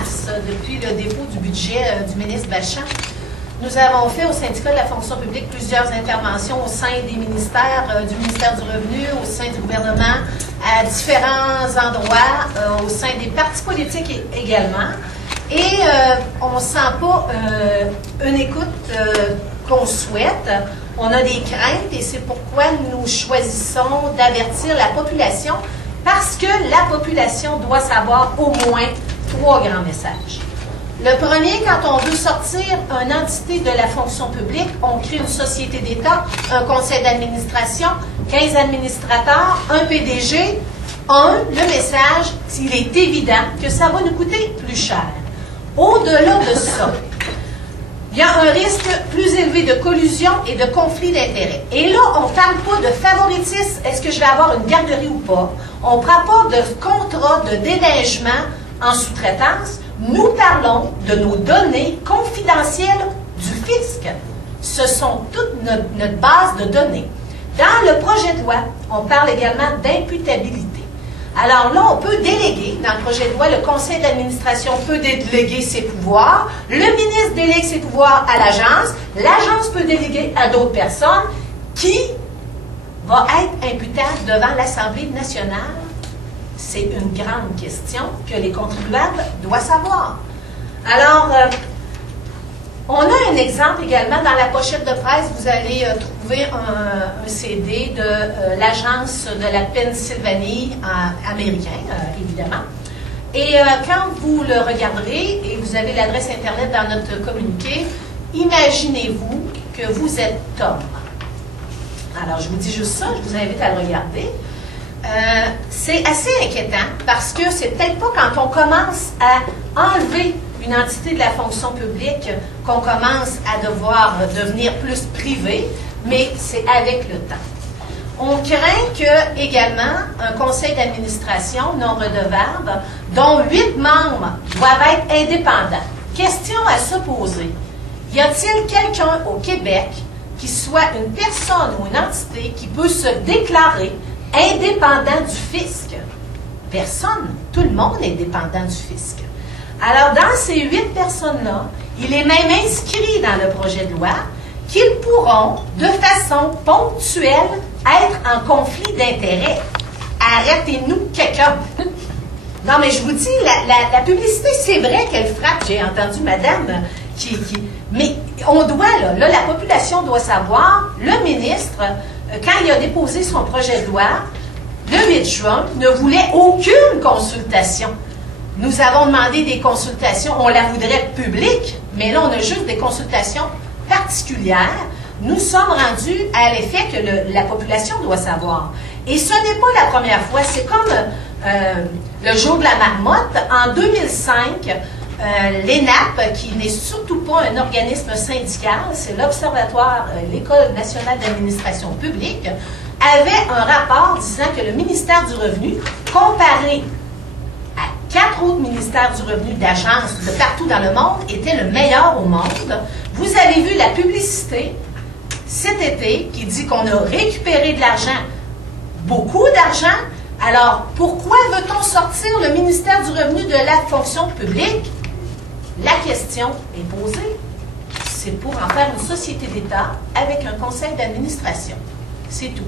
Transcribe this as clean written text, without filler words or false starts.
mars, depuis le dépôt du budget du ministre Bachand, nous avons fait au syndicat de la fonction publique plusieurs interventions au sein des ministères, du ministère du Revenu, au sein du gouvernement, à différents endroits, au sein des partis politiques également. Et on ne sent pas une écoute qu'on souhaite. On a des craintes et c'est pourquoi nous choisissons d'avertir la population parce que la population doit savoir au moins 3 grands messages. Le premier, quand on veut sortir une entité de la fonction publique, on crée une société d'État, un conseil d'administration, 15 administrateurs, un PDG. Le message, il est évident que ça va nous coûter plus cher. Au-delà de ça, il y a un risque plus élevé de collusion et de conflit d'intérêts. Et là, on ne parle pas de favoritisme, est-ce que je vais avoir une garderie ou pas? On ne prend pas de contrat de déneigement en sous-traitance. Nous parlons de nos données confidentielles du fisc. Ce sont toute notre base de données. Dans le projet de loi, on parle également d'imputabilité. Alors là, on peut déléguer, dans le projet de loi, le conseil d'administration peut déléguer ses pouvoirs, le ministre délègue ses pouvoirs à l'agence peut déléguer à d'autres personnes qui va être imputable devant l'Assemblée nationale. C'est une grande question que les contribuables doivent savoir. Alors, on a un exemple également dans la pochette de presse. Vous allez trouver un CD de l'agence de la Pennsylvanie américaine, évidemment. Et quand vous le regarderez, et vous avez l'adresse Internet dans notre communiqué, imaginez-vous que vous êtes Tom. Alors, je vous dis juste ça, je vous invite à le regarder. C'est assez inquiétant parce que c'est peut-être pas quand on commence à enlever une entité de la fonction publique qu'on commence à devoir devenir plus privé, mais c'est avec le temps. On craint que, également, un conseil d'administration non redevable, dont 8 membres doivent être indépendants. Question à se poser. Y a-t-il quelqu'un au Québec qui soit une personne ou une entité qui peut se déclarer indépendant du fisc? Personne. Tout le monde est dépendant du fisc. Alors, dans ces 8 personnes-là, il est même inscrit dans le projet de loi qu'ils pourront, de façon ponctuelle, être en conflit d'intérêts. Arrêtez-nous quelqu'un. Non, mais je vous dis, la publicité, c'est vrai qu'elle frappe. J'ai entendu madame mais on doit, là, la population doit savoir, le ministre, quand il a déposé son projet de loi, le 8 juin, ne voulait aucune consultation. Nous avons demandé des consultations, on la voudrait publique, mais là, on a juste des consultations particulières. Nous sommes rendus à l'effet que la population doit savoir. Et ce n'est pas la première fois, c'est comme le jour de la marmotte. En 2005, l'ENAP, qui n'est surtout pas un organisme syndical, c'est l'Observatoire, l'École nationale d'administration publique, avait un rapport disant que le ministère du Revenu, comparé à 4 autres ministères du Revenu d'agences de partout dans le monde, était le meilleur au monde. Vous avez vu la publicité cet été qui dit qu'on a récupéré de l'argent, beaucoup d'argent. Alors, pourquoi veut-on sortir le ministère du Revenu de la fonction publique? La question est posée. C'est pour en faire une société d'État avec un conseil d'administration. C'est tout.